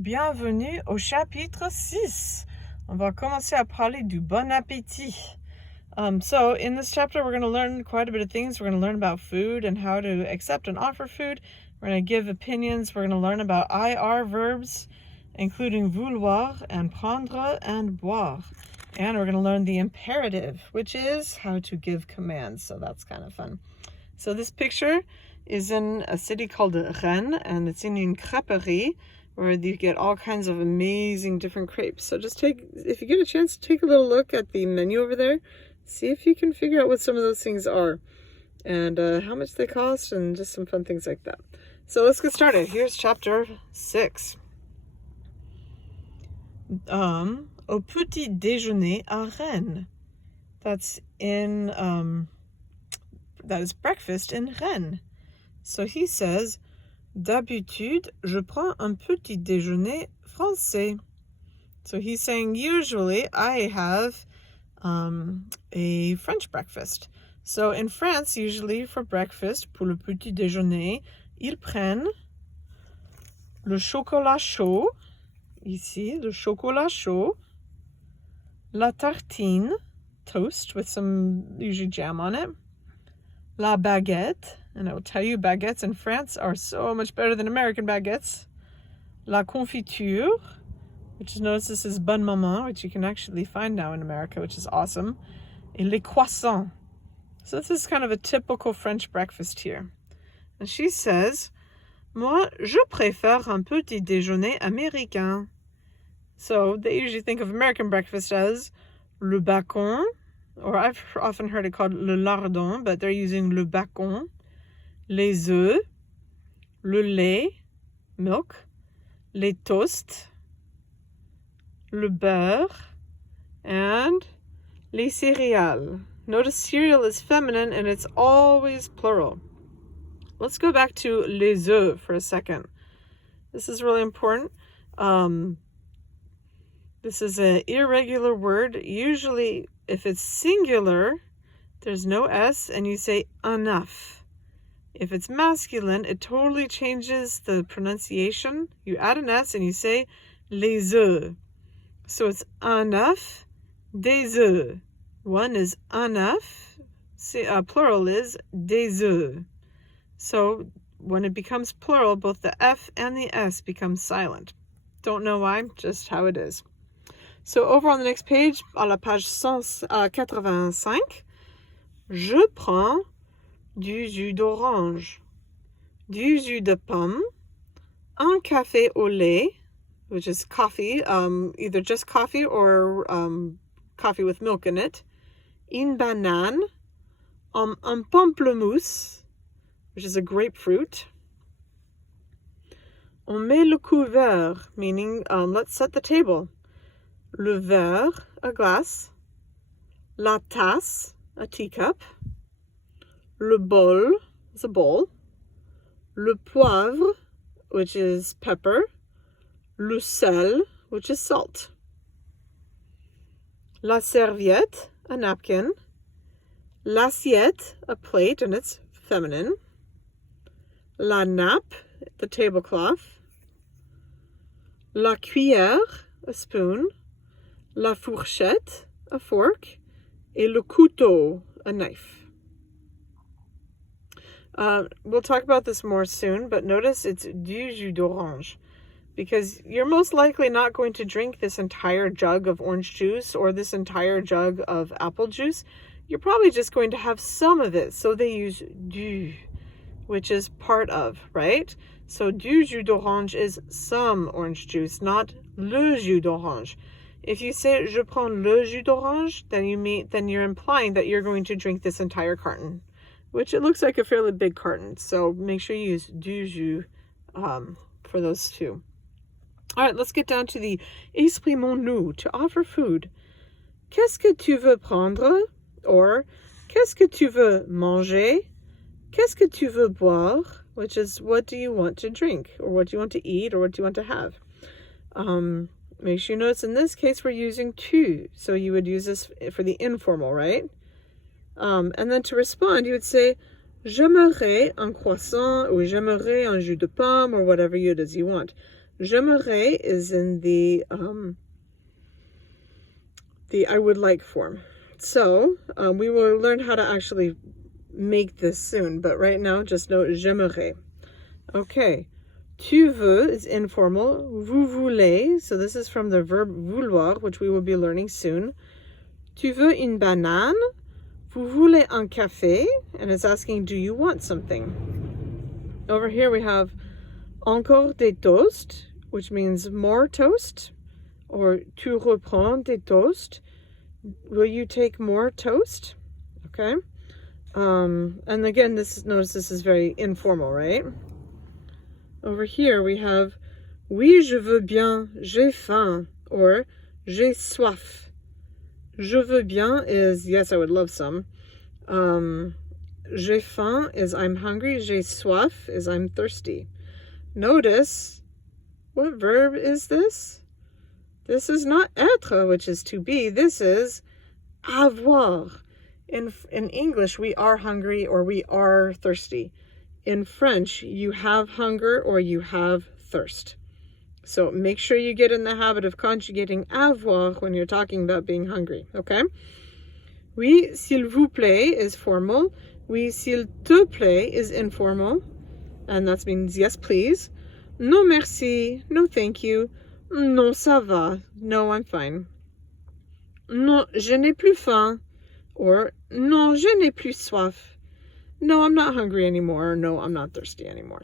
Bienvenue au chapitre 6. On va commencer à parler du bon appétit. So in this chapter, we're going to learn quite a bit of things. We're going to learn about food and how to accept and offer food. We're going to give opinions. We're going to learn about IR verbs, including vouloir and prendre and boire. And we're going to learn the imperative, which is how to give commands. So that's kind of fun. So this picture is in a city called Rennes, and it's in une crêperie, where you get all kinds of amazing different crepes. So just if you get a chance, take a little look at the menu over there. See if you can figure out what some of those things are and how much they cost and just some fun things like that. So let's get started. Here's chapter 6. Au petit déjeuner à Rennes. That is breakfast in Rennes. So he says, d'habitude, je prends un petit déjeuner français. So he's saying, usually I have a French breakfast. So in France, usually for breakfast, pour le petit déjeuner, ils prennent le chocolat chaud, ici, le chocolat chaud, la tartine, toast with some usually jam on it, la baguette, and I will tell you, baguettes in France are so much better than American baguettes. La confiture, which is, notice this is bonne maman, which you can actually find now in America, which is awesome. Et les croissants. So this is kind of a typical French breakfast here. And she says, moi, je préfère un petit déjeuner américain. So they usually think of American breakfast as le bacon, or I've often heard it called le lardon, but they're using le bacon, les œufs, le lait, milk, les toasts, le beurre, and les céréales. Notice cereal is feminine and it's always plural. Let's go back to les œufs for a second. This is really important. This is an irregular word. Usually, if it's singular, there's no S, and you say enough. If it's masculine, it totally changes the pronunciation. You add an S and you say les œufs. So it's un œuf, des œufs. One is un œuf, plural is des œufs. So when it becomes plural, both the F and the S become silent. Don't know why, just how it is. So over on the next page, à la page 185, je prends du jus d'orange, du jus de pomme, un café au lait, which is coffee, either just coffee or coffee with milk in it, une banane, un pamplemousse, which is a grapefruit. On met le couvert, meaning let's set the table. Le verre, a glass. La tasse, a teacup. Le bol is a bowl. Le poivre, which is pepper. Le sel, which is salt. La serviette, a napkin. L'assiette, a plate, and it's feminine. La nappe, the tablecloth. La cuillère, a spoon. La fourchette, a fork. Et le couteau, a knife. We'll talk about this more soon, but notice it's du jus d'orange, because you're most likely not going to drink this entire jug of orange juice or this entire jug of apple juice. You're probably just going to have some of it. So they use du, which is part of, right? So du jus d'orange is some orange juice, not le jus d'orange. If you say je prends le jus d'orange, then you're implying that you're going to drink this entire carton, which it looks like a fairly big carton. So make sure you use du jus for those two. All right, let's get down to the exprimons-nous, to offer food. Qu'est-ce que tu veux prendre? Or, qu'est-ce que tu veux manger? Qu'est-ce que tu veux boire? Which is, what do you want to drink? Or what do you want to eat? Or what do you want to have? Make sure you notice in this case we're using tu. So you would use this for the informal, right? And then to respond, you would say, j'aimerais un croissant, or j'aimerais un jus de pomme, or whatever it is you want. J'aimerais is in the I would like form. So we will learn how to actually make this soon, but right now just note j'aimerais. Okay. Tu veux is informal. Vous voulez, so this is from the verb vouloir, which we will be learning soon. Tu veux une banane? Vous voulez un café? And it's asking, do you want something? Over here we have encore des toasts, which means more toast. Or tu reprends des toasts? Will you take more toast? Okay. And again, notice this is very informal, right? Over here we have oui, je veux bien, j'ai faim, or j'ai soif. Je veux bien is yes, I would love some. J'ai faim is I'm hungry. J'ai soif is I'm thirsty. Notice, what verb is this? This is not être, which is to be. This is avoir. In English, we are hungry or we are thirsty. In French, you have hunger or you have thirst. So make sure you get in the habit of conjugating avoir when you're talking about being hungry, okay? Oui, s'il vous plaît is formal. Oui, s'il te plaît is informal. And that means yes, please. Non, merci. No, thank you. Non, ça va. No, I'm fine. Non, je n'ai plus faim. Or non, je n'ai plus soif. No, I'm not hungry anymore. No, I'm not thirsty anymore.